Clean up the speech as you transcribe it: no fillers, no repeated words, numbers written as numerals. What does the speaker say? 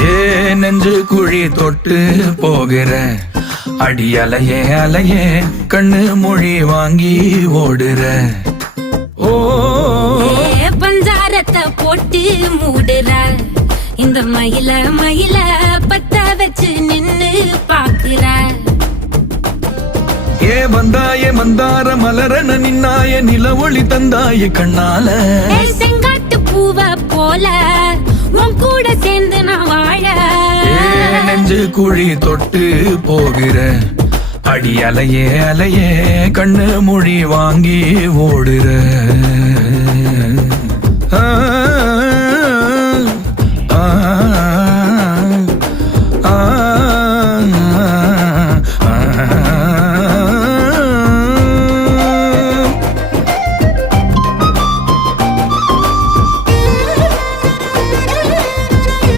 ஏ நெஞ்சு குழி தொட்டு போகிற அடி அலையே அலையே கண்ணு மொழி வாங்கி ஓடுற. ஓ பஞ்சாரத்தை போட்டு மூடுற இந்த மயில மயில பத்த வச்சு நின்னு பாக்குற. ஏ வந்தாய மந்தார மலரன நின்னாய நில ஒளி தந்தாய கண்ணால. செங்காட்டு பூவ போல உன் கூட சேர்ந்து நான் வாழ. நெஞ்சு குழி தொட்டு போகிற அடி அலையே அலையே கண்ணு மொழி வாங்கி ஓடுற. ஆ ஆ